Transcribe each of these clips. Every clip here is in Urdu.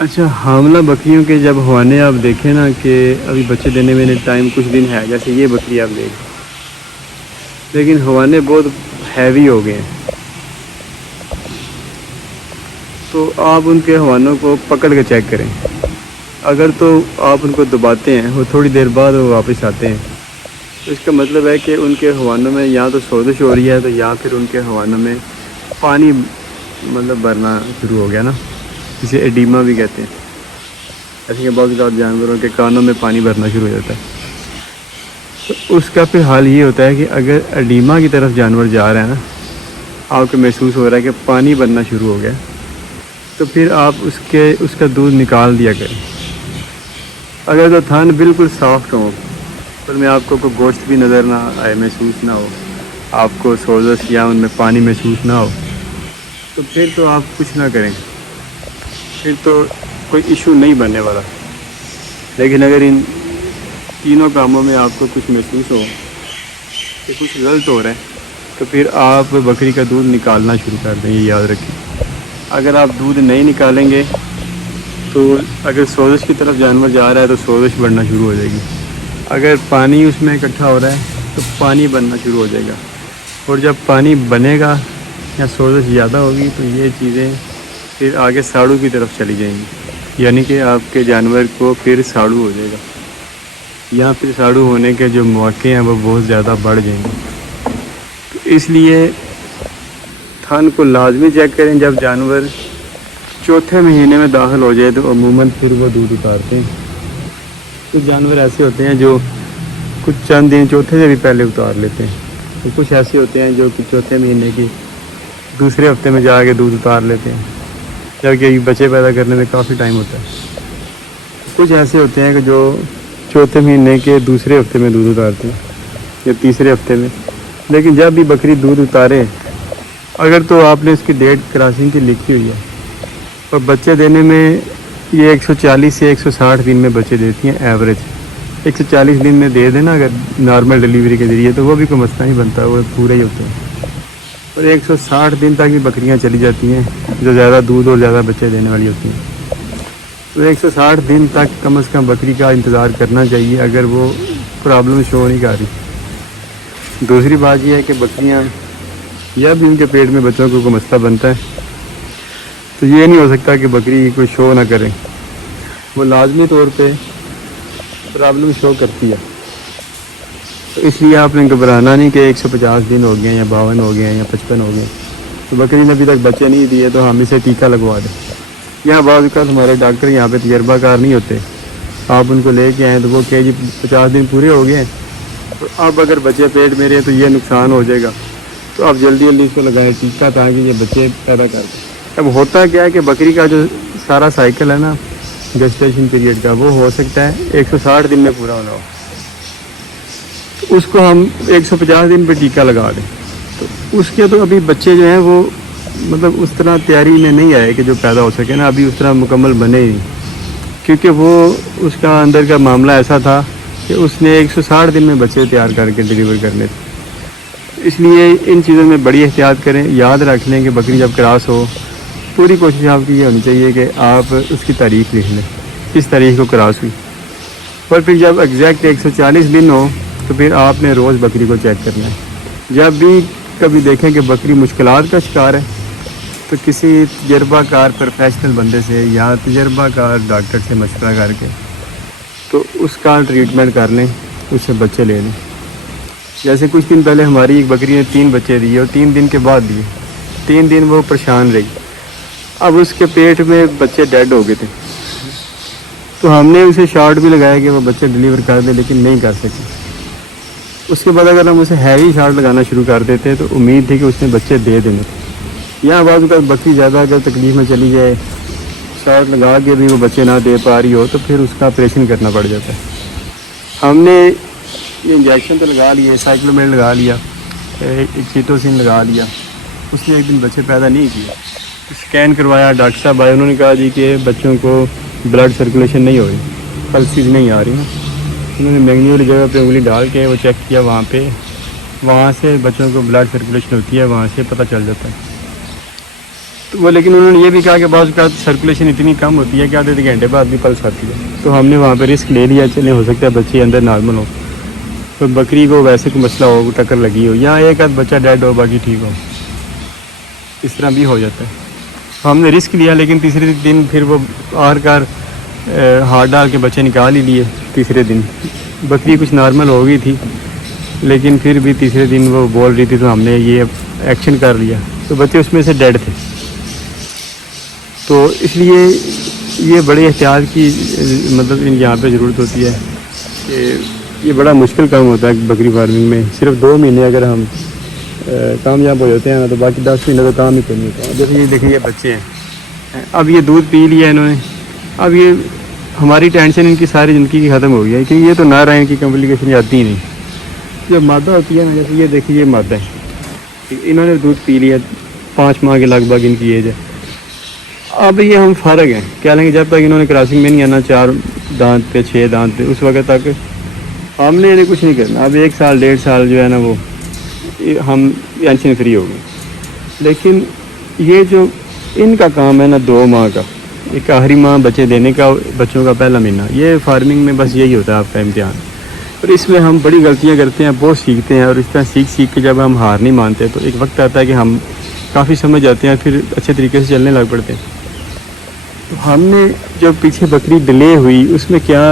اچھا، حاملہ بکریوں کے جب ہوانے آپ دیکھیں نا کہ ابھی بچے دینے میں ٹائم کچھ دن ہے، جیسے یہ بکری آپ دیکھیں، لیکن ہوانے بہت ہیوی ہو گئے ہیں، تو آپ ان کے ہوانوں کو پکڑ کے چیک کریں۔ اگر تو آپ ان کو دباتے ہیں، وہ تھوڑی دیر بعد وہ واپس آتے ہیں، تو اس کا مطلب ہے کہ ان کے ہوانوں میں یا تو سوزش ہو رہی ہے، تو یا پھر ان کے ہوانوں میں پانی بھرنا شروع ہو گیا نا، جسے ایڈیما بھی کہتے ہیں۔ ایسے کہ بہت زیادہ جانوروں کے کانوں میں پانی بھرنا شروع ہو جاتا ہے، تو اس کا پھر حال یہ ہوتا ہے کہ اگر ایڈیما کی طرف جانور جا رہا ہے نا، آپ کو محسوس ہو رہا ہے کہ پانی بھرنا شروع ہو گیا، تو پھر آپ اس کا دودھ نکال دیا کریں۔ اگر تو تھن بالکل سافٹ ہو، ان میں آپ کو کوئی گوشت بھی نظر نہ آئے، محسوس نہ ہو، آپ کو سوزش یا ان میں پانی محسوس نہ ہو، تو پھر تو آپ کچھ نہ کریں، پھر تو کوئی ایشو نہیں بننے والا۔ لیکن اگر ان تینوں کاموں میں آپ کو کچھ محسوس ہو کہ کچھ غلط ہو رہا ہے، تو پھر آپ بکری کا دودھ نکالنا شروع کر دیں، یہ یاد رکھیں۔ اگر آپ دودھ نہیں نکالیں گے تو اگر سوزش کی طرف جانور جا رہا ہے تو سوزش بڑھنا شروع ہو جائے گی، اگر پانی اس میں اکٹھا ہو رہا ہے تو پانی بننا شروع ہو جائے گا، اور جب پانی بنے گا یا سوزش زیادہ ہوگی تو یہ چیزیں پھر آگے ساڑو کی طرف چلی جائیں گی، یعنی کہ آپ کے جانور کو پھر ساڑو ہو جائے گا، یا پھر ساڑو ہونے کے جو مواقع ہیں وہ بہت زیادہ بڑھ جائیں گے۔ تو اس لیے تھن کو لازمی چیک کریں۔ جب جانور چوتھے مہینے میں داخل ہو جائے تو عموماً پھر وہ دودھ اتارتے ہیں۔ کچھ جانور ایسے ہوتے ہیں جو کچھ چند دن چوتھے سے بھی پہلے اتار لیتے ہیں، تو کچھ ایسے ہوتے ہیں جو کہ چوتھے مہینے کی دوسرے ہفتے میں جا کے دودھ اتار لیتے ہیں، جبکہ بچے پیدا کرنے میں کافی ٹائم ہوتا ہے۔ کچھ ایسے ہوتے ہیں کہ جو چوتھے مہینے کے دوسرے ہفتے میں دودھ اتارتے ہیں یا تیسرے ہفتے میں، لیکن جب بھی بکری دودھ اتارے، اگر تو آپ نے اس کی ڈیٹ کراسنگ کی لکھی ہوئی ہے اور بچے دینے میں یہ 140 سے 160 دن میں بچے دیتی ہیں ایوریج، 140 دن میں دے دینا اگر نارمل ڈیلیوری کے ذریعے، تو وہ بھی کوئی مسئلہ نہیں بنتا، وہ پورے ہی ہوتے ہیں، اور 160 دن تک ہی بکریاں چلی جاتی ہیں جو زیادہ دودھ اور زیادہ بچے دینے والی ہوتی ہیں۔ تو 160 دن تک کم از کم بکری کا انتظار کرنا چاہیے اگر وہ پرابلم شو نہیں کر رہی۔ دوسری بات یہ ہے کہ بکریاں یا بھی ان کے پیٹ میں بچوں کو کوئی مسئلہ بنتا ہے تو یہ نہیں ہو سکتا کہ بکری کوئی شو نہ کرے، وہ لازمی طور پہ پرابلم شو کرتی ہے۔ تو اس لیے آپ نے گھبرانا نہیں کہ 150 دن ہو گئے ہیں یا 52 ہو گئے ہیں یا 55 ہو گئے تو بکری نے ابھی تک بچے نہیں دیے تو ہم اسے ٹیکہ لگوا دیں۔ یہاں بعض اوقات ہمارے ڈاکٹر یہاں پہ تجربہ کار نہیں ہوتے، آپ ان کو لے کے آئیں تو وہ کہ جی 50 دن پورے ہو گئے ہیں، تو اب اگر بچے پیٹ میں رہے تو یہ نقصان ہو جائے گا، تو آپ جلدی جلدی اس کو لگائیں ٹیکہ تاکہ یہ بچے پیدا کر دیں۔ اب ہوتا کیا ہے کہ بکری کا جو سارا سائیکل ہے نا جسٹیشن پیریڈ کا، وہ ہو سکتا ہے 160 دن میں پورا ہونا ہو، تو اس کو ہم 150 دن پہ ٹیکہ لگا دیں، تو اس کے تو ابھی بچے جو ہیں وہ اس طرح تیاری میں نہیں آئے کہ جو پیدا ہو سکے نا، ابھی اس طرح مکمل بنے ہی نہیں، کیونکہ وہ اس کا اندر کا معاملہ ایسا تھا کہ اس نے 160 دن میں بچے تیار کر کے ڈیلیور کرنے تھے۔ اس لیے ان چیزوں میں بڑی احتیاط کریں، یاد رکھ لیں کہ بکری جب کراس ہو، پوری کوشش آپ کی یہ ہونی چاہیے کہ آپ اس کی تاریخ لکھ لیں، کس تاریخ کو کراس ہوئی، اور پھر جب ایگزیکٹ 140 دن ہو تو پھر آپ نے روز بکری کو چیک کرنا ہے۔ جب بھی کبھی دیکھیں کہ بکری مشکلات کا شکار ہے تو کسی تجربہ کار پروفیشنل بندے سے یا تجربہ کار ڈاکٹر سے مشورہ کر کے تو اس کا ٹریٹمنٹ کر لیں، اس سے بچے لے لیں۔ جیسے کچھ دن پہلے ہماری ایک بکری نے 3 بچے دیے اور 3 دن کے بعد دیے، 3 دن وہ پریشان رہی، اب اس کے پیٹ میں بچے ڈیڈ ہو گئے تھے، تو ہم نے اسے شارٹ بھی لگایا کہ وہ بچے ڈیلیور کر دے، لیکن نہیں کر سکے۔ اس کے بعد اگر ہم اسے ہیوی شارٹ لگانا شروع کر دیتے تو امید تھی کہ اس نے بچے دے دینے تھے۔ یا بعض اوقات بکری زیادہ اگر تکلیف میں چلی جائے، شارٹ لگا کے بھی وہ بچے نہ دے پا رہی ہو، تو پھر اس کا آپریشن کرنا پڑ جاتا ہے۔ ہم نے یہ انجیکشن تو لگا لیے، سائیکلومیڈ لگا لیا، چیٹوسن لگا لیا، اس نے ایک دن بچے پیدا نہیں کیے۔ اسکین کروایا، ڈاکٹر صاحب آئے، انہوں نے کہا جی کہ بچوں کو بلڈ سرکولیشن نہیں ہو رہی، پلسز نہیں آ رہی ہیں۔ انہوں نے مینگنی والی جگہ پہ انگلی ڈال کے وہ چیک کیا وہاں پہ، وہاں سے بچوں کو بلڈ سرکولیشن ہوتی ہے، وہاں سے پتہ چل جاتا ہے۔ تو وہ لیکن انہوں نے یہ بھی کہا کہ بعض اوقات سرکولیشن اتنی کم ہوتی ہے کہ آدھے گھنٹے بعد بھی پلس آتی ہے، تو ہم نے وہاں پہ رسک لے لیا، چلے ہو سکتا ہے بچے اندر نارمل ہو، تو بکری کو ویسے کوئی مسئلہ ہو، ٹکر لگی ہو، یا ایک آدھ بچہ ڈیڈ ہو باقی ٹھیک ہو، اس طرح بھی ہو جاتا ہے۔ ہم نے رسک لیا، لیکن تیسرے دن پھر وہ آخر ہاتھ ڈال کے بچے نکال ہی لیے۔ تیسرے دن بکری کچھ نارمل ہو گئی تھی، لیکن پھر بھی تیسرے دن وہ بول رہی تھی، تو ہم نے یہ ایکشن کر لیا، تو بچے اس میں سے ڈیڈ تھے۔ تو اس لیے یہ بڑی احتیاط کی مطلب یہاں پہ ضرورت ہوتی ہے کہ یہ بڑا مشکل کام ہوتا ہے بکری فارمنگ میں۔ صرف 2 مہینے اگر ہم کامیاب ہو جاتے ہیں نا، تو باقی 10 مہینے تو کام ہی کرنے ہوتا ہے۔ جیسے یہ دیکھیں، یہ بچے ہیں، اب یہ دودھ پی لیا انہوں نے، اب یہ ہماری ٹینشن ان کی ساری زندگی کی ختم ہو گئی ہے، کیونکہ یہ تو نہ رہے، ان کی کمپلیکیشن آتی ہی نہیں۔ جب مادہ ہوتی ہے نا، جیسے یہ دیکھیے یہ مادہ ہے، انہوں نے دودھ پی لیا، 5 ماہ کے لگ بھگ ان کی ایج ہے۔ اب یہ ہم فارغ ہیں، کیا لیں گے جب تک انہوں نے کراسنگ میں نہیں آنا، 4 دانت پہ 6 دانت پہ، اس وقت تک ہم نے انہیں کچھ نہیں کرنا۔ اب 1 سال 1.5 سال جو ہے نا، وہ ہم ٹینشن فری ہو گئے۔ لیکن یہ جو ان کا کام ہے نا، 2 ماہ کا، ایک آخری ماہ بچے دینے کا، بچوں کا پہلا مہینہ، یہ فارمنگ میں بس یہی ہوتا ہے آپ کا امتحان۔ اور اس میں ہم بڑی غلطیاں کرتے ہیں، بہت سیکھتے ہیں، اور اس طرح سیکھ کے جب ہم ہار نہیں مانتے، تو ایک وقت آتا ہے کہ ہم کافی سمجھ جاتے ہیں، پھر اچھے طریقے سے چلنے لگ پڑتے ہیں۔ تو ہم نے جو پیچھے بکری ڈیلے ہوئی، اس میں کیا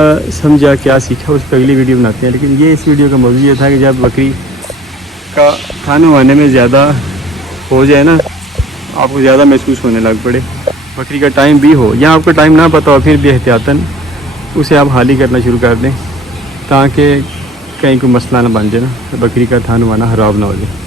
سمجھا، کیا سیکھا، اس پہ اگلی ویڈیو بناتے ہیں۔ لیکن یہ اس ویڈیو کا موضوع یہ تھا کہ جب بکری کا کھانے وانے میں زیادہ ہو جائے نا، آپ کو زیادہ محسوس ہونے لگ پڑے، بکری کا ٹائم بھی ہو، یا آپ کو ٹائم نہ پتہ ہو، پھر بھی احتیاطاً اسے آپ حالی کرنا شروع کر دیں، تاکہ کہیں کوئی مسئلہ نہ بن جائے نا، بکری کا تھن وانا خراب نہ ہو جائے۔